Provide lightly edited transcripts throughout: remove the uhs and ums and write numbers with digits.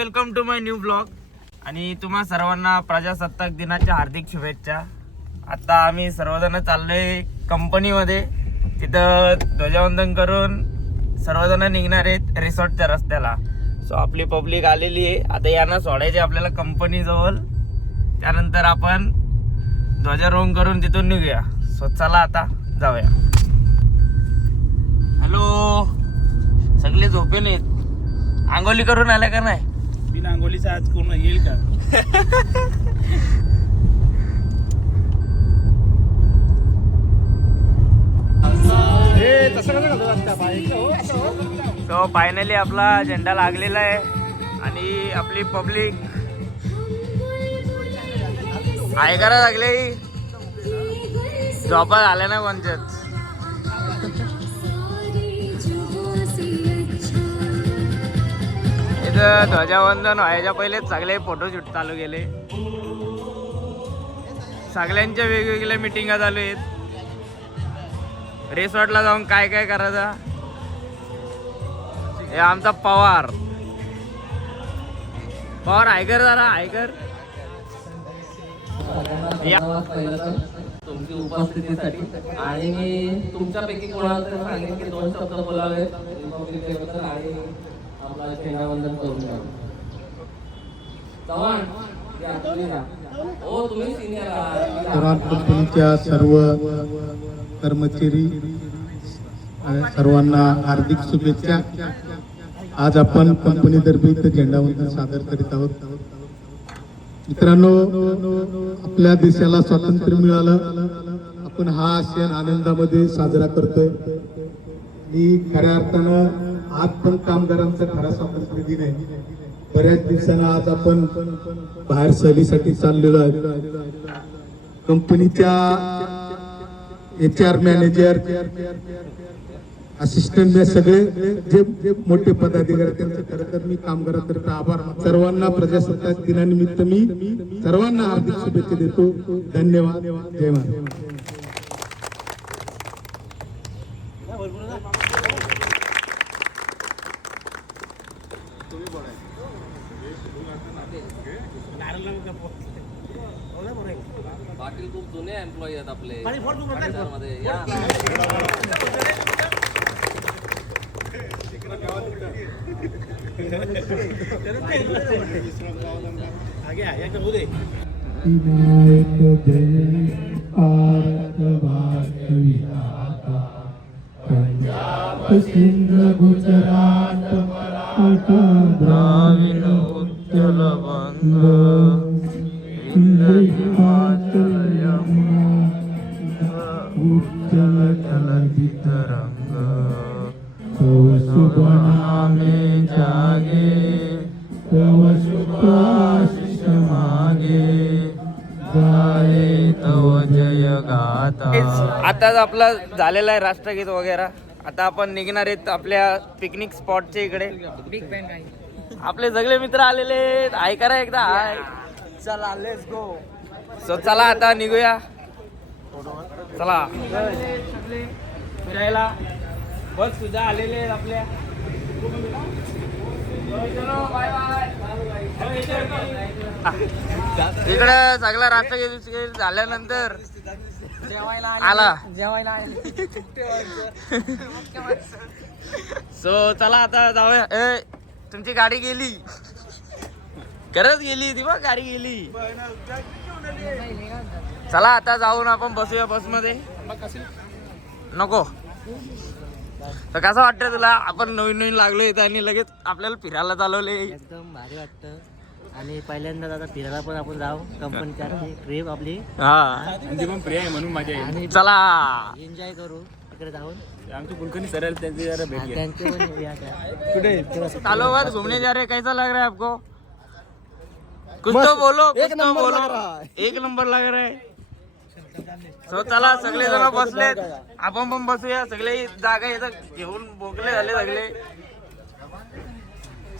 Welcome to my new blog. आणि तुम्हा सर्वांना प्रजासत्ताक दिनाच्या हार्दिक शुभेच्छा. आता आम्ही सर्वजण चाललोय कंपनीमध्ये. तिथं ध्वजवंदन करून सर्वजण निघणार आहेत रिसॉर्टच्या रस्त्याला. सो आपली पब्लिक आलेली आहे. आता यांना सोडायचे आपल्याला कंपनी जवळ. त्यानंतर आपण ध्वजारोहण करून तिथून निघूया. सो चला आता जाऊया. हॅलो, सगळे झोपेन आहेत. आंघोळी करून आल्या का नाही? बिना आंघोळीचा आज कोण येईल का? सो फायनली आपला झेंडा लागलेला आहे आणि आपली पब्लिक काय करा लागले. झोपा झाल्या ना कोणच्याच. इथं ध्वजवंदन व्हायच्या पहिलेच सगळे फोटोशूट चालू केले. सगळ्यांच्या वेगवेगळ्या मिटिंगा चालू आहेत. रिसॉर्टला जाऊन काय काय करायचं. हे आमचा पवार आयकर जरा आयकर तुमची उपस्थितीसाठी. आणि मी तुमच्यापैकी कोणाला तरी सांगेन की 2 शब्द बोलावे आणि आपला झेंडावंदन करून घ्यावं. चव्हाण तुम्ही सिनियर कंपनीच्या सर्व कर्मचारी सर्वांना हार्दिक शुभेच्छा. आज आपण कंपनीतर्फे इथं झेंडावंदन सादर करीत आहोत. मित्रांनो, आपल्या देशाला स्वातंत्र्य मिळालं. आपण हा सण आनंदामध्ये साजरा करतोय. आणि खऱ्या अर्थानं आज पण कामगारांचा खरा स्वातंत्र्य दिन आहे. बऱ्याच दिवसांना आज आपण बाहेर सहलीसाठी चाललेलो आहे. कंपनीच्या HR मॅनेजर, असिस्टंट सगळे जे मोठे पदाधिकारी त्यांचे खरं तर मी कामगारांतर्फे आभार. सर्वांना प्रजासत्ताक दिनानिमित्त मी सर्वांना हार्दिक शुभेच्छा देतो. धन्यवाद. जय महाराज. पाटील खूप जुने एम्प्लॉई आहेत आपले मध्ये. पंजाब सिंध गुजरात द्राविड उत्कल वंग हिमाचल यमुना उज्जल जलधित रंग. तव शुभ नामे जागे तव शुभ आशीष मागे गाये तव जय गाता. आताच आपला झालेला आहे राष्ट्रगीत वगैरे. आता आपण निघणार आहेत आपल्या पिकनिक स्पॉटच्या इकडे. आपले सगळे मित्र आलेले आहेत. हाय करा एकदा हाय. चला लेट्स गो. सो चला आता निघूया. चला फिरायला. बस सुद्धा आलेले आहेत आपल्या. इकडे सगळा राष्ट्रगीत झाल्यानंतर आला जेवायला. सो चला आता जाऊया. तुमची गाडी गेली. खरंच गेली ती. बघ गाडी गेली. चला आता जाऊन आपण बसूया बसमध्ये. नको तर कसं वाटतंय तुला? आपण नवीन लागलो इथं आणि लगेच आपल्याला फिरायला चालवले. एकदम भारी वाटतं. आणि पहिल्यांदा आता फिरायला पण आपण जाऊ. कंपनीच्या ट्रिप आपली. हा पण प्रिय आहे म्हणून माझ्या आणि चला एन्जॉय करू तिकडे जाऊन. आमची कुलकर्णी सरळ त्यांची जरा भेट घ्या. त्यांचे पण या त्या. कुठे चालो बस घूमने जा रहे. कैसा लग रहा है आपको? कुछ तो बोलो. एक नंबर लग रहा है. सो चला सगळे जण बसलेत. आपण पण बसूया. सगळे जागा येतात घेऊन बोगले झाले सगळे.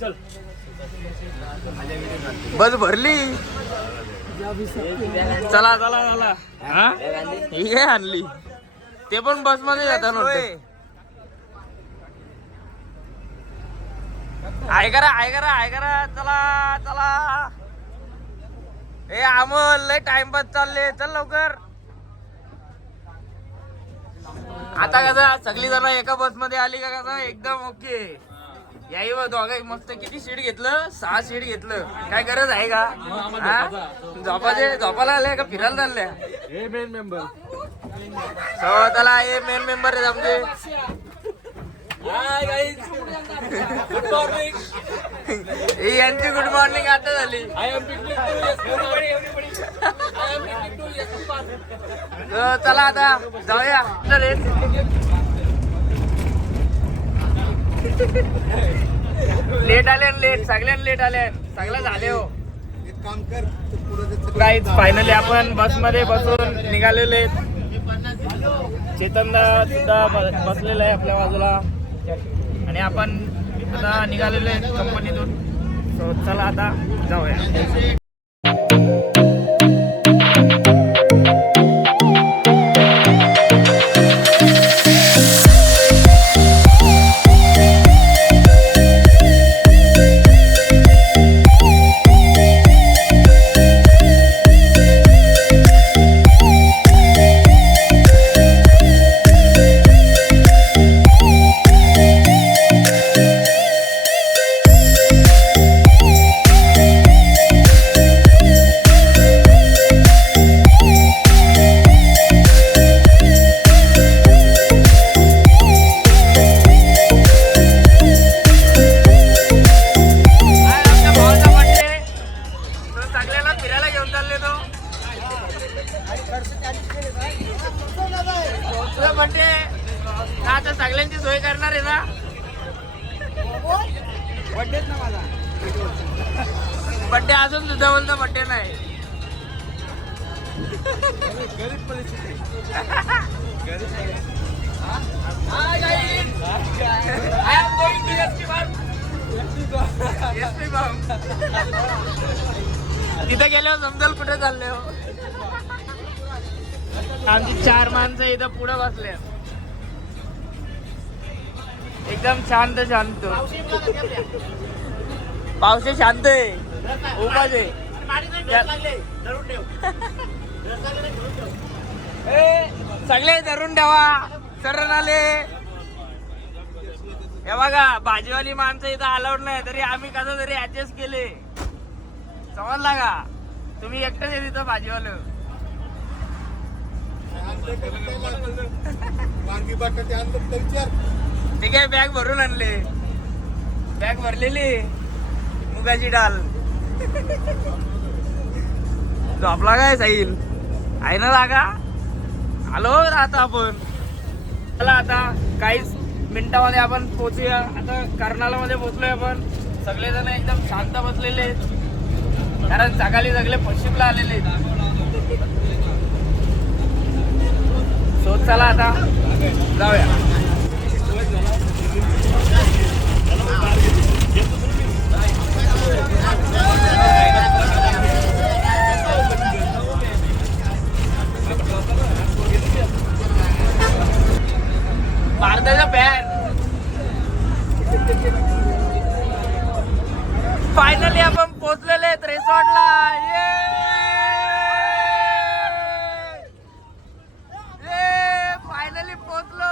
चल बस भरली. चला चला चला. हा हे आणली. ते पण बस मध्ये जाता नव्हते. करा चला चला. ए अमोल लय टाइमपास चालले, चल लवकर. आता कसं सगळी जण एका बस मध्ये आली का कसं एकदम ओके. याही दोघाही मस्त किती सीट घेतलं, 6 सीट घेतलं. काय गरज आहे का? झोपाला आले का फिरायला चालल्या? हे मेन मेंबर त्याला हे मेन मेंबर आहेत आमचे. ही यांची गुड मॉर्निंग आता झाली. चला आता जाऊया. लेट आले, लेट सगळ्यांना लेट आले, सगळं झाले हो. काहीच फायनली आपण बस मध्ये बसून निघालेले. चेतन सुद्धा बसलेला आहे आपल्या बाजूला आणि आपण आता निघालेलो आहे कंपनीतून. सो चला आता जाऊया. आता सगळ्यांची सोय करणार आहे ना. बड्डे अजून सुद्धा बोलतो बड्डे नाही. तिथे गेल्यावर समजाल कुठे चालले हो. आमची 4 माणसं इथं पुढे बसले एकदम शांत शांत. पावसे शांत आहे, उपास आहे. सगळे धरून ठेवा. सरण आले हे बघा. भाजीवाली माणसं इथं अलाउड नाही, तरी आम्ही कसं तरी ऍडजस्ट केले. समजला का? तुम्ही एकटेच आहे तिथं भाजीवालं. ते काय बॅग भरून आणले, बॅग भरलेली मुगाची डाल. झोपला काय साहिल? आहे ना जागा? आलो आता आपण. चला आता काहीच मिनिटामध्ये आपण पोहोचूया. आता कर्नाला मध्ये पोहोचलोय आपण. सगळेजण एकदम शांत बसलेले आहेत, कारण सकाळी सगळे पश्चिमला आलेले आहेत. सो चला आता जाऊया. भारताचा फॅन फायनली आपण पोहोचलेले आहेत रिसॉर्टला. फायनली पोहोचलो.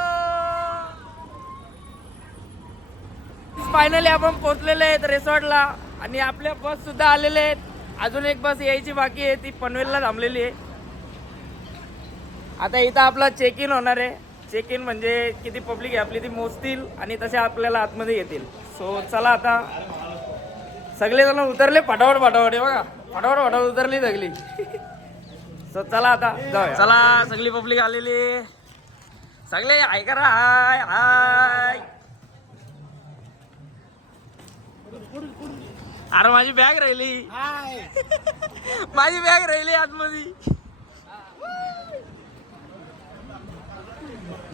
फायनली आपण पोहोचलेले आहेत रिसॉर्टला आणि आपल्या बस सुद्धा आलेले आहेत. अजून एक बस यायची बाकी आहे, ती पनवेलला थांबलेली आहे. आता इथं आपला चेक इन होणार आहे. चेक इन म्हणजे किती पब्लिक आहे आपली ती मोजतील आणि तसे आपल्याला आतमध्ये येतील. सो चला आता सगळेजण उतरले फटाफट फटाफट. बघा फटाफट फटाफट उतरली सगळी. सो चला आता जाऊया. चला सगळी पब्लिक आलेली. सगळे हाय करा. हाय हाय. अरे माझी बॅग राहिली. माझी बॅग राहिली आतमध्ये.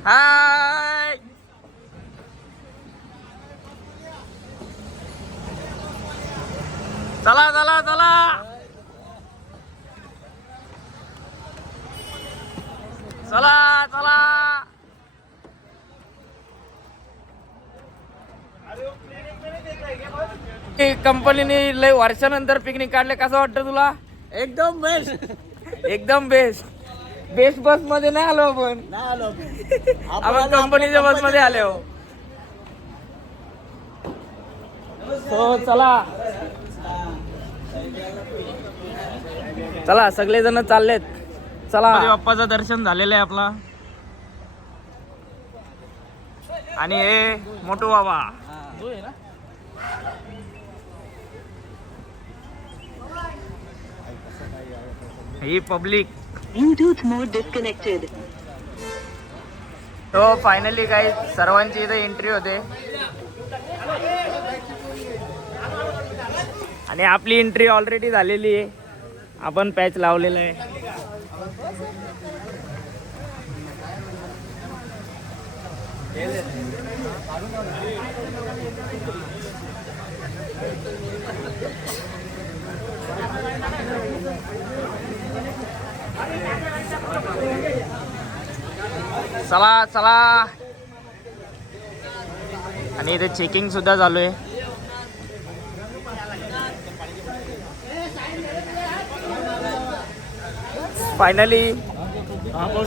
हाय. चला चला चला चला चला. अरे कंपनीने लय वर्षानंतर पिकनिक काढले, कसं वाटतं तुला? एकदम बेस्ट. एकदम बेस्ट. बेस्ट बस मध्ये नाही आलो आपण, आपण कंपनीच्या बस मध्ये आलो. हो चला चला सगळे जण चाललेत. चला बाप्पाचं दर्शन झालेलं आहे आपला. आणि हे मोठू बाबा ही पब्लिक. Bluetooth mode disconnected. तो फायनली काही सर्वांची इथे एंट्री होते आणि आपली एंट्री ऑलरेडी झालेली आहे. आपण पॅच लावलेला आहे. चला चला. आणि इथे चेकिंग सुद्धा चालू आहे. फायनली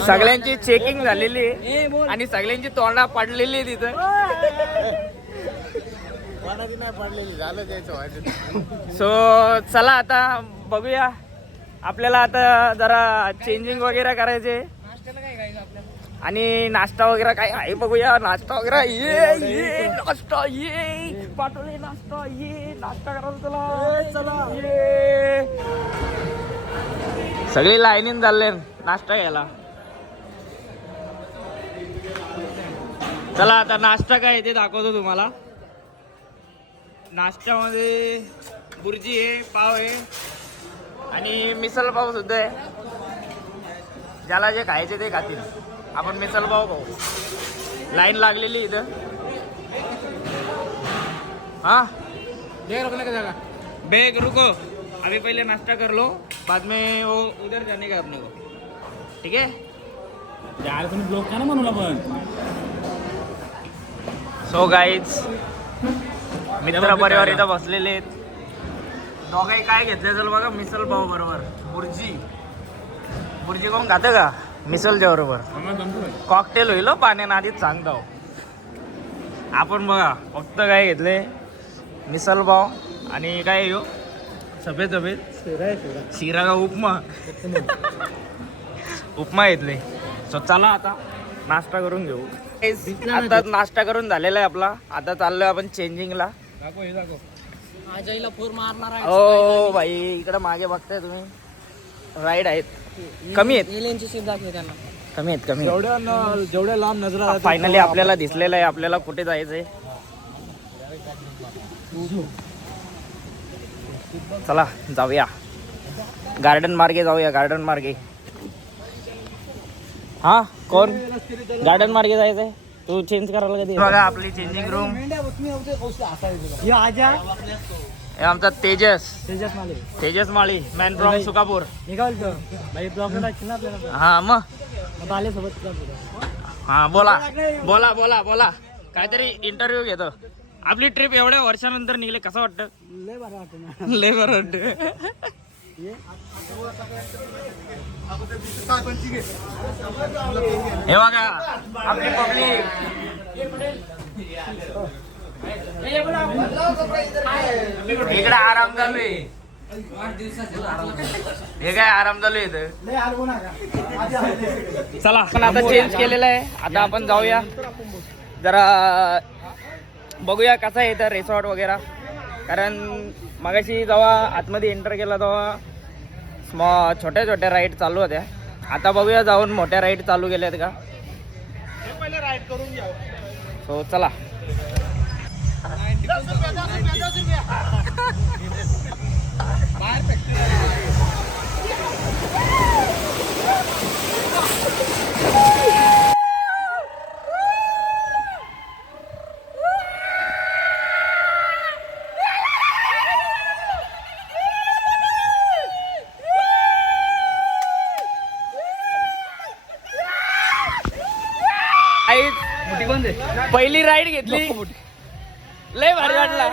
सगळ्यांची चेकिंग झालेली आहे आणि सगळ्यांची तोंडा पडलेली आहे तिथं. सो चला आता बघूया. आपल्याला आता जरा चेंजिंग वगैरे करायचे आणि नाश्ता वगैरे काय आहे बघूया. नाश्ता वगैरे ये नाश्ता ये पाठवले नाश्ता ये नाश्ता करायला चला ये. सगळी लाईनीन चालले नाश्ता घ्यायला. चला आता नाश्ता काय ते दाखवतो तुम्हाला. नाश्त्यामध्ये बुर्जी आहे, पाव आहे आणि मिसल पाव सुद्धा आहे. ज्याला जे खायचे ते खातील. आपण मिसल पाव खाऊ. लाईन लागलेली इथं. हाँ बेग रोकने का जगह. बेग रुको, अभी पहले नाश्ता कर लो, बाद में वो उधर जाने का अपने को. ठीक है. यार तुम्ही ब्लॉक का ना म्हणून आपण. सो गाईज मित्र परिवार इथं बसलेले आहेत. दोघाही काय घेतले असेल बघा. मिसल पाव बरोबर बुर्जी. बुर्जी कोण खातं का मिसलच्या बरोबर. कॉकटेल होईल पाण्यानं आधीच सांगतो. आपण बघा फक्त काय घेतले मिसल पाव आणि काय येऊ सफेद सफेद शिरा का उपमा. उपमा घेतले. सो चला आता नाश्ता करून घेऊ. आता नाश्ता करून झालेला आहे आपला. आता चाललोय आपण चेंजिंगला. दाखव हे दाखव. आजईला फोर मारणार आहे. ओ भाई इकडे मागे बघताय तुम्ही. राईड आहेत कमी आहेत. एलियनची सीट दाखव त्यांना. कमी आहेत कमी. जेवढ्या लांब नजरा फायनली आपल्याला दिसलेलं आहे आपल्याला कुठे जायचंय. चला जाऊया गार्डन मार्गे जाऊया. गार्डन मार्गे. हा कोण गार्डन मार्गे जायचंय. तू चेंज करायला कधी. बघा आपली चेंजिंग रूम. हे आमचा तेजस माळी मॅन फ्रॉम सुकापूर. हा मग हा बोला बोला बोला बोला. काहीतरी इंटरव्ह्यू घेतो. आपली ट्रिप एवढ्या वर्षानंतर निघले कसं वाटतं. लय बरं वाटतं. हे बघा आपली पब्लिक. इकडे आराम चालू आहे. हे काय आराम चालू आहे इथं. चला आपण आता चेंज केलेलं आहे. आता आपण जाऊया जरा बघूया कसं आहे इथं रिसॉर्ट वगैरे. कारण मगाशी जेव्हा आतमध्ये एंटर केला तेव्हा छोट्या छोट्या राईड चालू होत्या. आता बघूया जाऊन मोठ्या राईड चालू केल्यात का. पहिले राईड करून घ्या. सो चला. पहिली राईड घेतली. लय भारी वाटला.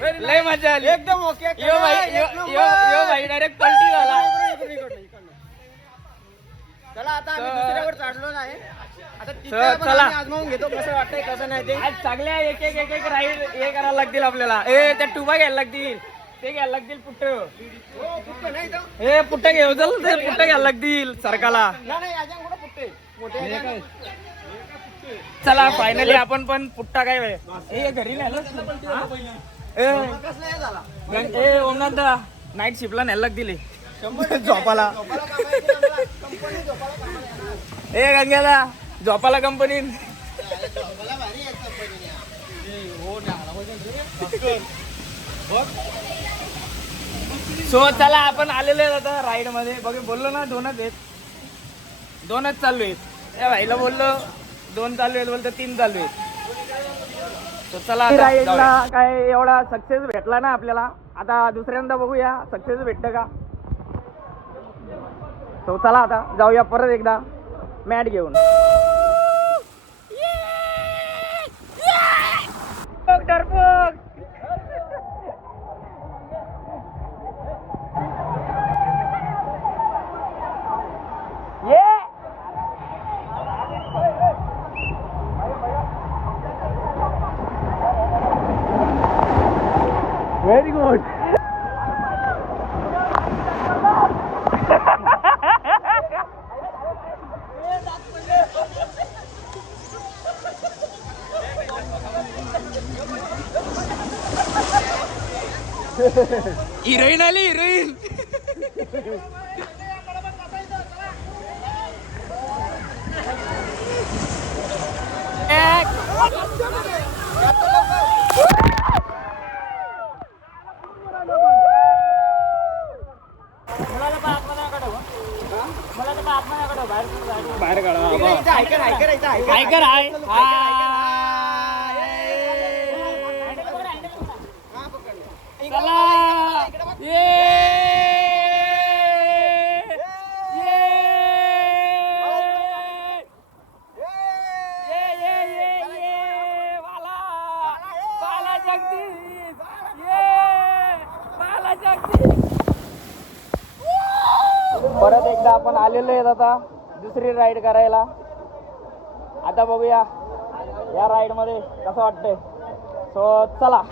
लय मजा आली एकदम ओके. यो भाई डायरेक्ट पलटी झाला. चला आता आम्ही दुसऱ्यावर चढलो नाही आता चला आजमावून घेतो कसं वाटतंय कसं नाही ते. आज चांगल्या एक राईड हे करायला लागतील आपल्याला. त्या टुबा घ्यायला लागतील, ते घ्यायला लागतील पुट्ट. हे पुट्ट घेऊ चल, ते पुट्ट घ्यायला लागतील सरकारला. चला फायनली आपण पण पुट्टा काय हे घरी न्यायला ओमनाथ दा नाईट शिपला न्यायला लागतील झोपाला. ए गंग्याला झोपाला कंपनी. सो चला आपण आलेलो आहे आता राईड मध्ये. बघ बोललो ना दोनच चालू आहेत. त्या भाईला बोललो 2 चालू आहेत, बोलतो 3 चालू आहेत. तो चला राईडला काय एवढा सक्सेस भेटला ना आपल्याला. आता दुसऱ्यांदा बघूया सक्सेस भेटतं का. तो चला आता जाऊया परत एकदा मॅट घेऊन. डरपोक व्हेरी गुड. हिरोईन आली हिरोईन. बाहेर परत एकदा आपण आलेलो आहेत आता दुसरी राईड करायला. आता बघूया या राईड मध्ये कसं वाटतंय. सो चला.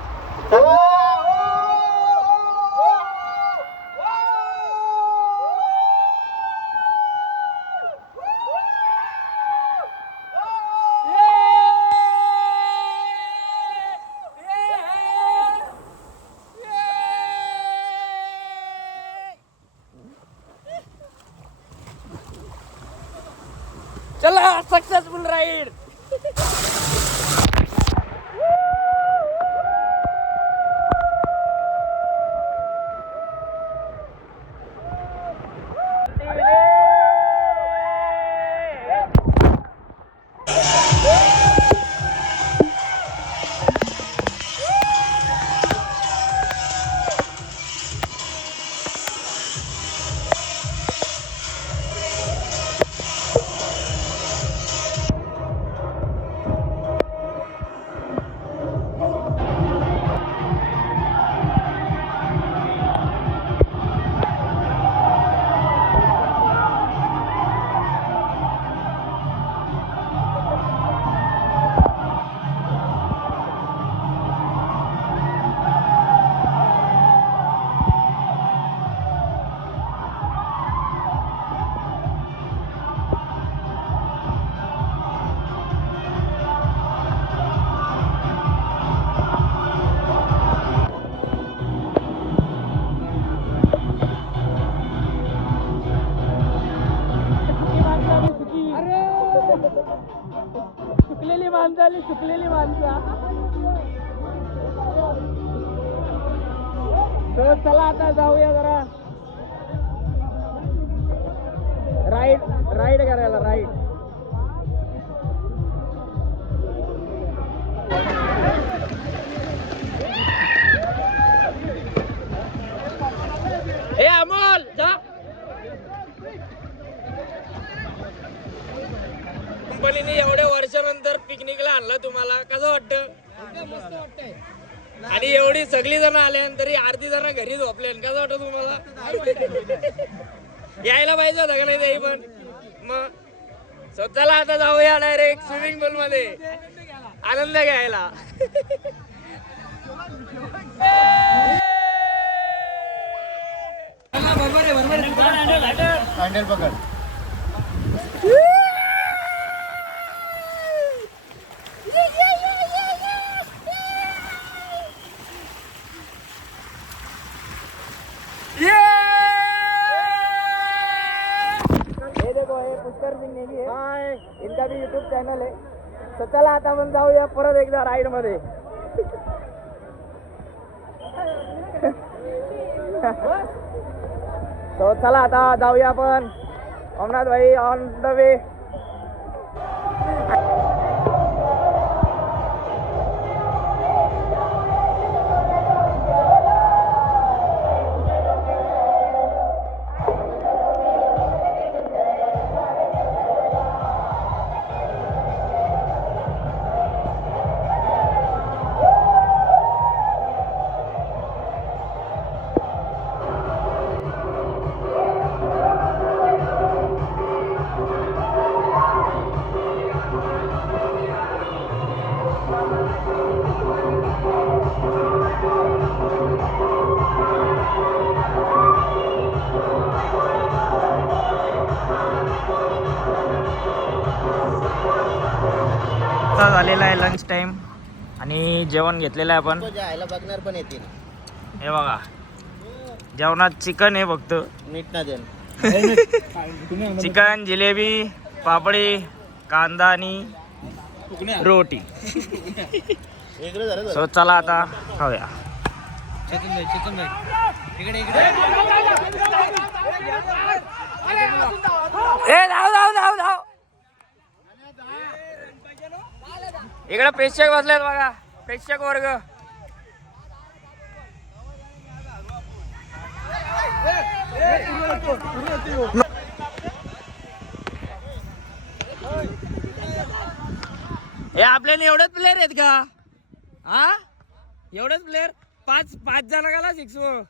चला सक्सेसफुल राईड. सुकलेली माणसं. तर चला आता जाऊया जरा राईड करायला. राईड ए अमोल जा. कंपनीने एवढ्या वर्षानंतर पिकनिकला आणलं तुम्हाला कसं वाटतं. मस्त वाटतंय. आणि एवढी सगळी जण आल्यानंतर अर्धी जण घरी झोपले. कसं वाटत तुम्हाला? यायला पाहिजे होतं का नाही ते पण. मग स्वतःला आता जाऊया डायरेक्ट स्विमिंग पूल मध्ये आनंद घ्यायला. हँडल पकड. हे देखो हे पुष्कर सिंग नेगी है. इनका भी यूट्यूब चॅनल आहे. तर चला आता आपण जाऊया परत एकदा राईड मध्ये. तो चला आता जाऊया आपण. ओमनाथ भाई ऑन द वे. आता झालेला आहे लंच टाइम आणि जेवण घेतलेलं आहे आपण. जायला बघणार पण येतील. हे बघा जेवणात चिकन आहे फक्त. मीठ ना देन. चिकन, जिलेबी, पापडी, कांदा आणि रोटी. वेगळं झालं. सो चला आता खाऊया. ए धाव धाव धाव धाव. इकडे प्रेक्षक बसलेत बघा. प्रेक्षक वर्ग. हे आपल्याला एवढेच प्लेयर आहेत का? हा एवढेच प्लेयर. पाच जण गेला 6 वर.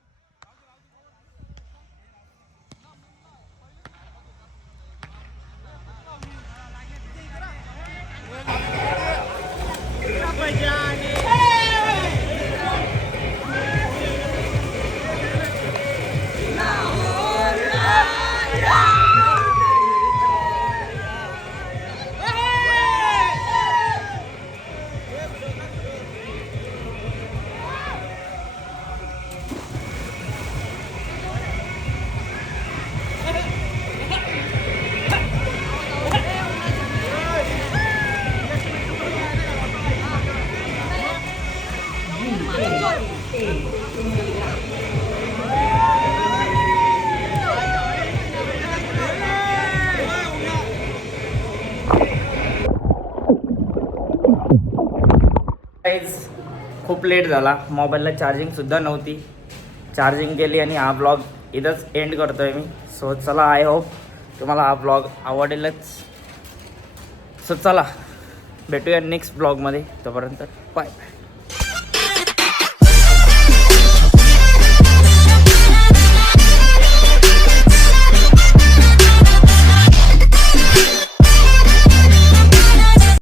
खूप लेट झाला. मोबाईलला चार्जिंग सुद्धा नव्हती. चार्जिंग केली आणि हा ब्लॉग इथंच एंड करतोय मी. सो चला आय होप तुम्हाला हा ब्लॉग आवडेलच. सो चला भेटूया नेक्स्ट ब्लॉगमध्ये. तोपर्यंत बाय.